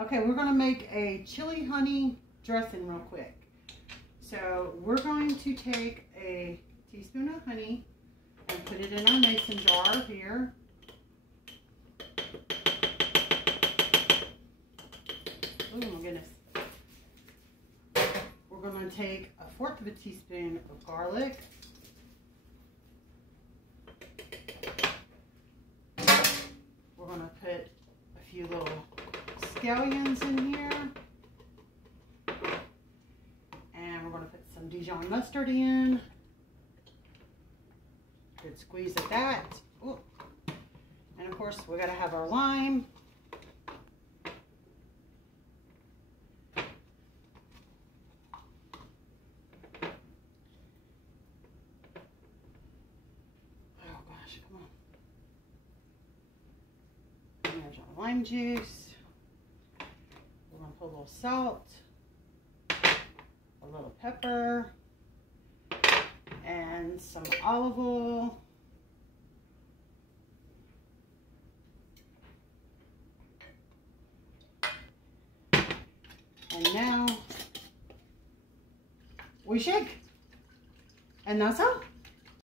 Okay, we're going to make a chili honey dressing real quick. So we're going to take a teaspoon of honey and put it in our mason jar here. Oh my goodness. We're going to take 1/4 of a teaspoon of garlic. We're going to put a few little scallions in here. And we're going to put some Dijon mustard in. Good squeeze of that. Ooh. And of course, we got to have our lime. There's our lime juice. We're going to put a little salt, a little pepper, and some olive oil. And now we shake. And that's all.